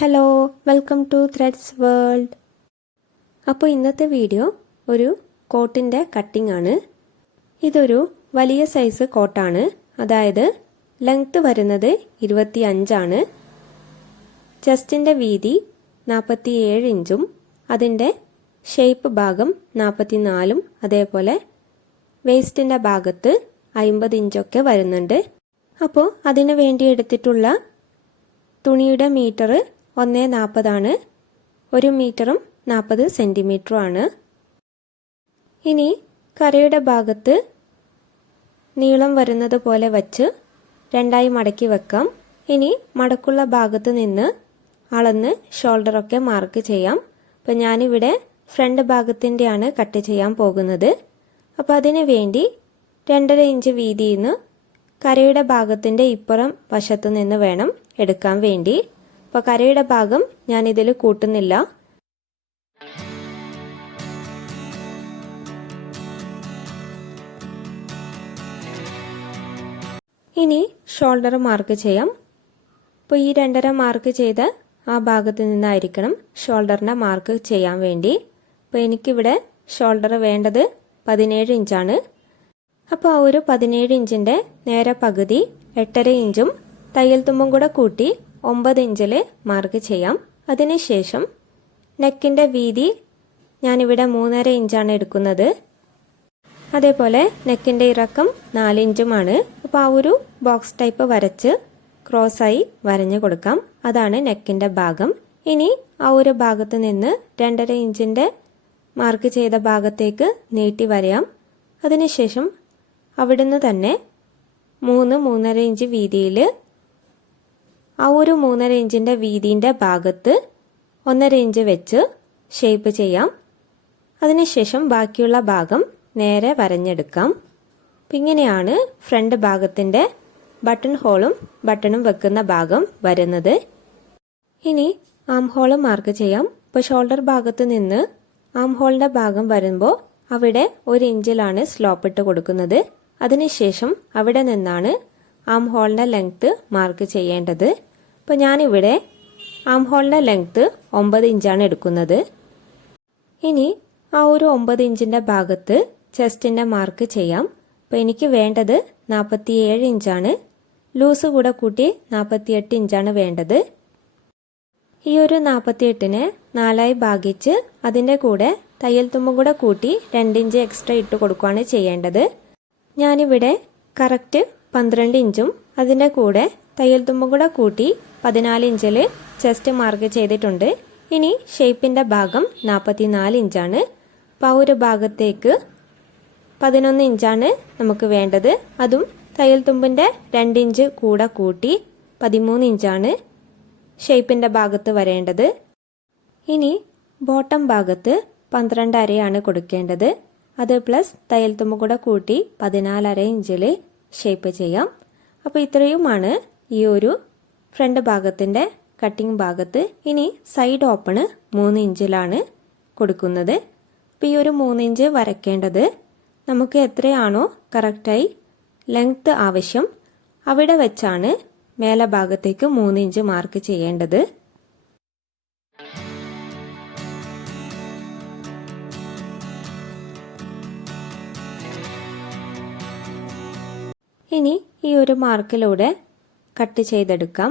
Hello welcome to threads world അപ്പോൾ ഇന്നത്തെ video ഒരു കോട്ടിന്റെ കട്ടിംഗ് ആണ്. ഇതൊരു വലിയ സൈസ് കോട്ടാണ്. അതായത് ലെങ്ത് വരുന്നത് ഇരുപത്തി അഞ്ചാണ് ചെസ്റ്റിന്റെ വീതി നാൽപ്പത്തി ഏഴ് ഇഞ്ചും അതിന്റെ ഷേപ്പ് ഭാഗം നാൽപ്പത്തി നാലും അതേപോലെ വേസ്റ്റിന്റെ ഭാഗത്ത് അമ്പത് ഇഞ്ചൊക്കെ വരുന്നുണ്ട്. അപ്പോൾ അതിനു വേണ്ടി എടുത്തിട്ടുള്ള തുണിയുടെ മീറ്റർ ഒന്ന് നാൽപ്പതാണ് ഒരു മീറ്ററും നാൽപ്പത് സെന്റിമീറ്ററുമാണ് ഇനി കരയുടെ ഭാഗത്ത് നീളം വരുന്നത് പോലെ വച്ച് രണ്ടായി മടക്കി വെക്കാം. ഇനി മടക്കുള്ള ഭാഗത്ത് നിന്ന് അളന്ന് ഷോൾഡറൊക്കെ മാർക്ക് ചെയ്യാം. അപ്പം ഞാനിവിടെ ഫ്രണ്ട് ഭാഗത്തിന്റെയാണ് കട്ട് ചെയ്യാൻ പോകുന്നത്. അപ്പോൾ അതിന് വേണ്ടി രണ്ടര ഇഞ്ച് വീതിയിൽ നിന്ന് കരയുടെ ഭാഗത്തിന്റെ ഇപ്പുറം വശത്തു നിന്ന് വേണം എടുക്കാൻ വേണ്ടി. അപ്പോൾ കരയുടെ ഭാഗം ഞാൻ ഇതിൽ കൂട്ടുന്നില്ല. ഇനി ഷോൾഡർ മാർക്ക് ചെയ്യാം. അപ്പോൾ ഈ രണ്ടര മാർക്ക് ചെയ്ത് ആ ഭാഗത്ത് നിന്നായിരിക്കണം ഷോൾഡറിന്റെ മാർക്ക് ചെയ്യാൻ വേണ്ടി. അപ്പോൾ എനിക്കിവിടെ ഷോൾഡർ വേണ്ടത് പതിനേഴ് ഇഞ്ചാണ് അപ്പോൾ ആ ഒരു പതിനേഴ് ഇഞ്ചിന്റെ നേരെ പകുതി എട്ടര ഇഞ്ചും തയ്യൽ തുമ്പും കൂടെ കൂട്ടി ഒമ്പത് ഇഞ്ചിൽ മാർക്ക് ചെയ്യാം. അതിനുശേഷം നെക്കിന്റെ വീതി ഞാനിവിടെ മൂന്നര ഇഞ്ചാണ് എടുക്കുന്നത്. അതേപോലെ നെക്കിന്റെ ഇറക്കം നാലിഞ്ചുമാണ് അപ്പോൾ ആ ഒരു ബോക്സ് ടൈപ്പ് വരച്ച് ക്രോസായി വരഞ്ഞു കൊടുക്കാം. അതാണ് നെക്കിന്റെ ഭാഗം. ഇനി ആ ഒരു ഭാഗത്ത് നിന്ന് രണ്ടര ഇഞ്ചിന്റെ മാർക്ക് ചെയ്ത ഭാഗത്തേക്ക് നീട്ടി വരയാം. അതിനുശേഷം അവിടുന്ന് തന്നെ മൂന്ന് മൂന്നര ഇഞ്ച് വീതിയിൽ ആ ഒരു മൂന്നര ഇഞ്ചിന്റെ വീതിന്റെ ഭാഗത്ത് ഒന്നര ഇഞ്ച് വെച്ച് ഷേപ്പ് ചെയ്യാം. അതിനുശേഷം ബാക്കിയുള്ള ഭാഗം നേരെ വരഞ്ഞെടുക്കാം. ഇങ്ങനെയാണ് ഫ്രണ്ട് ഭാഗത്തിന്റെ ബട്ടൺ ഹോളും ബട്ടണും വെക്കുന്ന ഭാഗം വരുന്നത്. ഇനി ആം ഹോൾ മാർക്ക് ചെയ്യാം. ഇപ്പോൾ ഷോൾഡർ ഭാഗത്ത് നിന്ന് ആം ഹോളിന്റെ ഭാഗം വരുമ്പോൾ അവിടെ ഒരു ഇഞ്ചിലാണ് സ്ലോപ്പ് ഇട്ട് കൊടുക്കുന്നത്. അതിനുശേഷം അവിടെ നിന്നാണ് ആം ഹോളിന്റെ ലെങ്ത്ത് മാർക്ക് ചെയ്യേണ്ടത്. അപ്പോൾ ഞാനിവിടെ ആം ഹോളിന്റെ ലെങ്ത്ത് ഒമ്പത് ഇഞ്ചാണ് എടുക്കുന്നത്. ഇനി ആ ഒരു ഒമ്പത് ഇഞ്ചിന്റെ ഭാഗത്ത് ചെസ്റ്റിന്റെ മാർക്ക് ചെയ്യാം. അപ്പോൾ എനിക്ക് വേണ്ടത് നാൽപ്പത്തി ഏഴ് ഇഞ്ചാണ്. ലൂസ് കൂടെ കൂട്ടി നാൽപ്പത്തിയെട്ട് ഇഞ്ചാണ് വേണ്ടത്. ഈ ഒരു നാൽപ്പത്തിയെട്ടിനെ നാലായി ഭാഗിച്ച് അതിന്റെ കൂടെ തയ്യൽ തുമ്പും കൂടെ കൂട്ടി രണ്ടിഞ്ച് എക്സ്ട്രാ ഇട്ട് കൊടുക്കുകയാണ് ചെയ്യേണ്ടത്. ഞാനിവിടെ കറക്റ്റ് പന്ത്രണ്ട് ഇഞ്ചും അതിന്റെ കൂടെ തയ്യൽ തുമ്പും കൂടെ കൂട്ടി പതിനാല് ഇഞ്ചിൽ ചെസ്റ്റ് മാർക്ക് ചെയ്തിട്ടുണ്ട്. ഇനി ഷേപ്പിന്റെ ഭാഗം നാൽപ്പത്തിനാല് ഇഞ്ചാണ്. പൗര ഭാഗത്തേക്ക് പതിനൊന്ന് ഇഞ്ചാണ് നമുക്ക് വേണ്ടത്. അതും തയ്യൽ തുമ്പിന്റെ രണ്ട് ഇഞ്ച് കൂടെ കൂട്ടി പതിമൂന്ന് ഇഞ്ചാണ് ഷേപ്പിന്റെ ഭാഗത്ത് വരേണ്ടത്. ഇനി ബോട്ടം ഭാഗത്ത് പന്ത്രണ്ട് അരയാണ് കൊടുക്കേണ്ടത്. അത് പ്ലസ് തയ്യൽ തുമ്പ് കൂടെ കൂട്ടി പതിനാലര ഇഞ്ചിൽ ഷേപ്പ് ചെയ്യാം. അപ്പോൾ ഇത്രയുമാണ് ഈ ഒരു ഫ്രണ്ട് ഭാഗത്തിന്റെ കട്ടിംഗ് ഭാഗത്ത് ഇനി സൈഡ് ഓപ്പണ് മൂന്ന് ഇഞ്ചിലാണ് കൊടുക്കുന്നത്. അപ്പോൾ ഈ ഒരു മൂന്ന് ഇഞ്ച് വരയ്ക്കേണ്ടത് നമുക്ക് എത്രയാണോ കറക്റ്റായി ലെങ്ത്ത് ആവശ്യം അവിടെ വെച്ചാണ് മേലെ ഭാഗത്തേക്ക് മൂന്ന് ഇഞ്ച് മാർക്ക് ചെയ്യേണ്ടത്. ഇനി ഈ ഒരു മാർക്കിലൂടെ കട്ട് ചെയ്തെടുക്കാം.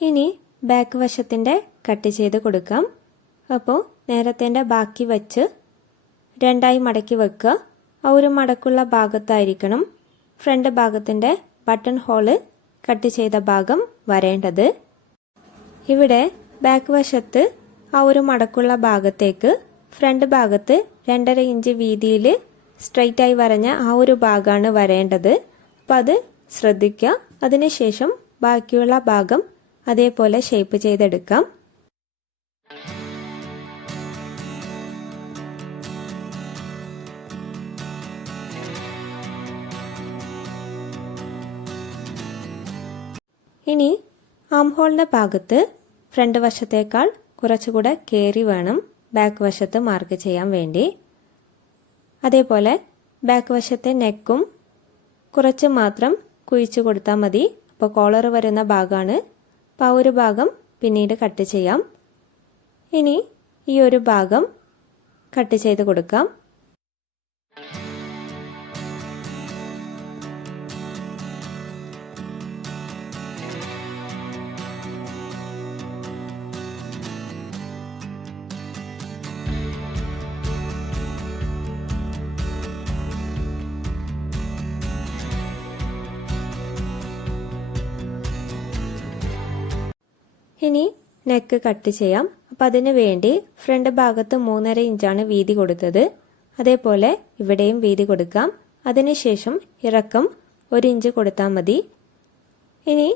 ഇനി ബാക്ക് വശത്തിന്റെ കട്ട് ചെയ്ത് കൊടുക്കാം. അപ്പോൾ നേരത്തേന്റെ ബാക്കി വച്ച് രണ്ടായി മടക്കി വെക്കുക. ആ ഒരു മടക്കുള്ള ഭാഗത്തായിരിക്കണം ഫ്രണ്ട് ഭാഗത്തിന്റെ ബട്ടൺ ഹോൾ കട്ട് ചെയ്ത ഭാഗം വരേണ്ടത്. ഇവിടെ ബാക്ക് വശത്ത് ആ ഒരു മടക്കുള്ള ഭാഗത്തേക്ക് ഫ്രണ്ട് ഭാഗത്ത് രണ്ടര ഇഞ്ച് വീതിയിൽ സ്ട്രൈറ്റ് ആയി വരഞ്ഞ ആ ഒരു ഭാഗമാണ് വരേണ്ടത്. അപ്പം അത് ശ്രദ്ധിക്കുക. അതിനുശേഷം ബാക്കിയുള്ള ഭാഗം അതേപോലെ ഷേപ്പ് ചെയ്തെടുക്കാം. ഇനി ആം ഹോളിന്റെ ഭാഗത്ത് ഫ്രണ്ട് വശത്തേക്കാൾ കുറച്ചുകൂടെ കയറി വേണം. ബാക്ക് വശത്ത് മാർക്ക് ചെയ്യാൻ വേണ്ടി. അതേപോലെ ബാക്ക് വശത്തെ നെക്കും കുറച്ച് മാത്രം കുഴിച്ചു കൊടുത്താൽ മതി. അപ്പോൾ കോളർ വരുന്ന ഭാഗമാണ് അപ്പോൾ ആ ഒരു ഭാഗം പിന്നീട് കട്ട് ചെയ്യാം. ഇനി ഈ ഒരു ഭാഗം കട്ട് ചെയ്ത് കൊടുക്കാം. ഇനി നെക്ക് കട്ട് ചെയ്യാം. അപ്പം അതിന് വേണ്ടി ഫ്രണ്ട് ഭാഗത്ത് മൂന്നര ഇഞ്ചാണ് വീതി കൊടുത്തത്. അതേപോലെ ഇവിടെയും വീതി കൊടുക്കാം. അതിനുശേഷം ഇറക്കം ഒരു ഇഞ്ച് കൊടുത്താൽ മതി. ഇനി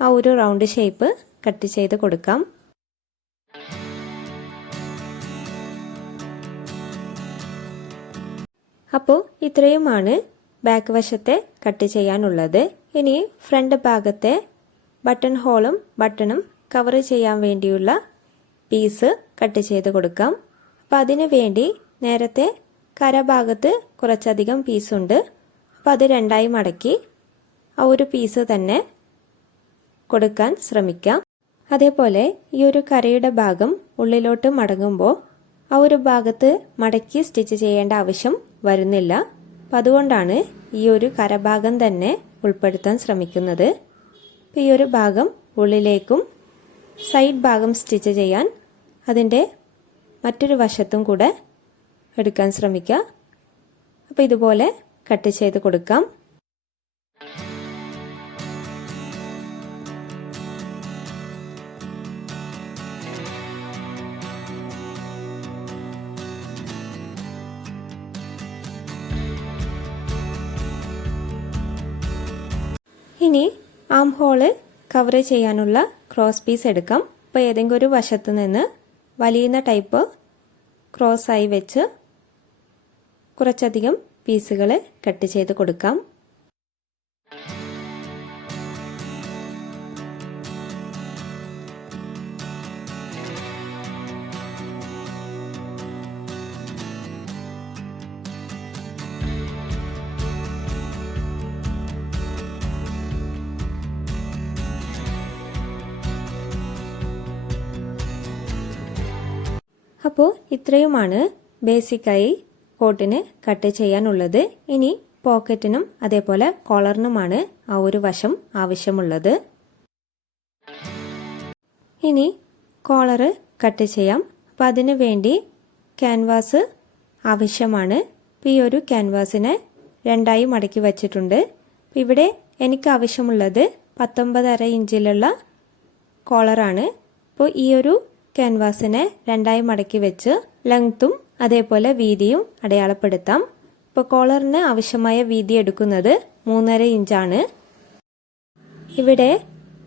ആ ഒരു റൗണ്ട് ഷേപ്പ് കട്ട് ചെയ്ത് കൊടുക്കാം. അപ്പോൾ ഇത്രയുമാണ് ബാക്ക് വശത്തെ കട്ട് ചെയ്യാനുള്ളത്. ഇനി ഫ്രണ്ട് ഭാഗത്തെ ബട്ടൺ ഹോളും ബട്ടണും കവർ ചെയ്യാൻ വേണ്ടിയുള്ള പീസ് കട്ട് ചെയ്ത് കൊടുക്കാം. അപ്പം അതിനു വേണ്ടി നേരത്തെ കരഭാഗത്ത് കുറച്ചധികം പീസുണ്ട് അപ്പം അത് രണ്ടായി മടക്കി ആ ഒരു പീസ് തന്നെ കൊടുക്കാൻ ശ്രമിക്കാം. അതേപോലെ ഈ ഒരു കരയുടെ ഭാഗം ഉള്ളിലോട്ട് മടങ്ങുമ്പോൾ ആ ഒരു ഭാഗത്ത് മടക്കി സ്റ്റിച്ച് ചെയ്യേണ്ട ആവശ്യം വരുന്നില്ല. അപ്പം അതുകൊണ്ടാണ് ഈ ഒരു കരഭാഗം തന്നെ ഉൾപ്പെടുത്താൻ ശ്രമിക്കുന്നത്. ഈ ഒരു ഭാഗം ഉള്ളിലേക്കും സൈഡ് ഭാഗം സ്റ്റിച്ച് ചെയ്യാൻ അതിന്റെ മറ്റൊരു വശത്തും കൂടെ എടുക്കാൻ ശ്രമിക്കുക. അപ്പോൾ ഇതുപോലെ കട്ട് ചെയ്ത് കൊടുക്കാം. ഇനി ആം ഹോൾ കവർ ചെയ്യാനുള്ള ക്രോസ് പീസ് എടുക്കാം. ഇപ്പോൾ ഏതെങ്കിലും ഒരു വശത്ത് നിന്ന് വലിയുന്ന ടൈപ്പ് ക്രോസ് ആയി വെച്ച് കുറച്ചധികം പീസുകൾ കട്ട് ചെയ്ത് കൊടുക്കാം. അപ്പോൾ ഇത്രയുമാണ് ബേസിക്കായി കോട്ടിന് കട്ട് ചെയ്യാനുള്ളത്. ഇനി പോക്കറ്റിനും അതേപോലെ കോളറിനുമാണ് ആ ഒരു വശം ആവശ്യമുള്ളത്. ഇനി കോളറ് കട്ട് ചെയ്യാം. അപ്പം അതിനു വേണ്ടി ക്യാൻവാസ് ആവശ്യമാണ്. അപ്പോൾ ഈ ഒരു ക്യാൻവാസിനെ രണ്ടായി മടക്കി വച്ചിട്ടുണ്ട്. അപ്പോൾ ഇവിടെ എനിക്ക് ആവശ്യമുള്ളത് പത്തൊമ്പതര ഇഞ്ചിലുള്ള കോളറാണ്. അപ്പോൾ ഈ ഒരു ക്യാൻവാസിനെ രണ്ടായി മടക്കി വെച്ച് ലെങ്ത്തും അതേപോലെ വീതിയും അടയാളപ്പെടുത്താം. ഇപ്പോൾ കോളറിന് ആവശ്യമായ വീതി എടുക്കുന്നത് മൂന്നര ഇഞ്ചാണ് ഇവിടെ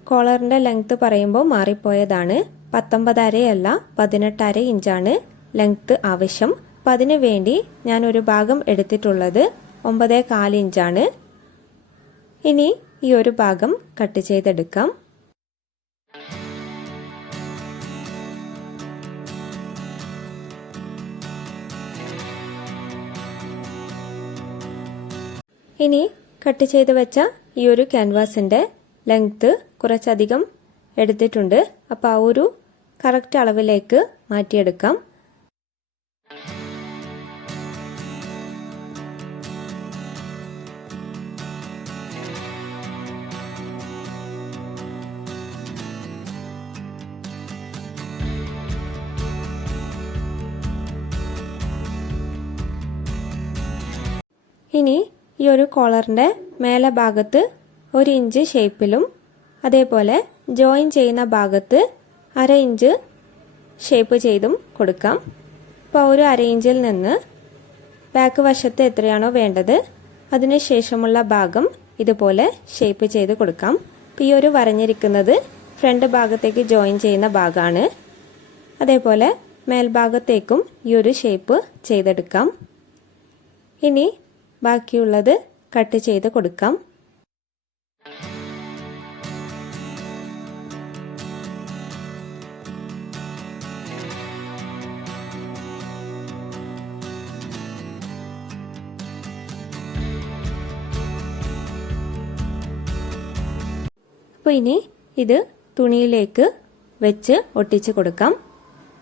കോളറിന്റെ ലെങ്ത് പറയുമ്പോൾ മാറിപ്പോയതാണ്. പത്തൊമ്പതരയല്ല പതിനെട്ടര ഇഞ്ചാണ് ലെങ്ത് ആവശ്യം. അപ്പം അതിനു വേണ്ടി ഞാൻ ഒരു ഭാഗം എടുത്തിട്ടുള്ളത് ഒമ്പതേ കാലിഞ്ചാണ് ഇനി ഈ ഒരു ഭാഗം കട്ട് ചെയ്തെടുക്കാം. ഇനി കട്ട് ചെയ്ത് വെച്ച ഈ ഒരു ക്യാൻവാസിന്റെ ലെങ്ത്ത് കുറച്ചധികം എടുത്തിട്ടുണ്ട്. അപ്പോൾ ആ ഒരു കറക്റ്റ് അളവിലേക്ക് മാറ്റിയെടുക്കാം. ഇനി ഈ ഒരു കോളറിന്റെ മേലെ ഭാഗത്ത് ഒരു ഇഞ്ച് ഷേപ്പിലും അതേപോലെ ജോയിൻ ചെയ്യുന്ന ഭാഗത്ത് അര ഇഞ്ച് ഷേപ്പ് ചെയ്തും കൊടുക്കാം. അപ്പോൾ ഒരു അര ഇഞ്ചിൽ നിന്ന് ബാക്ക് വശത്ത് എത്രയാണോ വേണ്ടത് അതിന് ശേഷമുള്ള ഭാഗം ഇതുപോലെ ഷേപ്പ് ചെയ്ത് കൊടുക്കാം. അപ്പോൾ ഈ ഒരു വരഞ്ഞിരിക്കുന്നത് ഫ്രണ്ട് ഭാഗത്തേക്ക് ജോയിൻ ചെയ്യുന്ന ഭാഗമാണ് അതേപോലെ മേൽഭാഗത്തേക്കും ഈ ഒരു ഷേപ്പ് ചെയ്തെടുക്കാം. ഇനി ബാക്കിയുള്ളത് കട്ട് ചെയ്ത് കൊടുക്കാം. അപ്പോൾ ഇനി ഇത് തുണിയിലേക്ക് വെച്ച് ഒട്ടിച്ച് കൊടുക്കാം.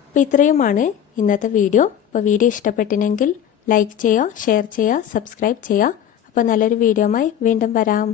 അപ്പോൾ ഇത്രയുമാണ് ഇന്നത്തെ വീഡിയോ. അപ്പോൾ വീഡിയോ ഇഷ്ടപ്പെട്ടിനെങ്കിൽ ലൈക്ക് ചെയ്യുക ഷെയർ ചെയ്യുക സബ്സ്ക്രൈബ് ചെയ്യുക അപ്പോൾ നല്ലൊരു വീഡിയോയുമായി വീണ്ടും വരാം.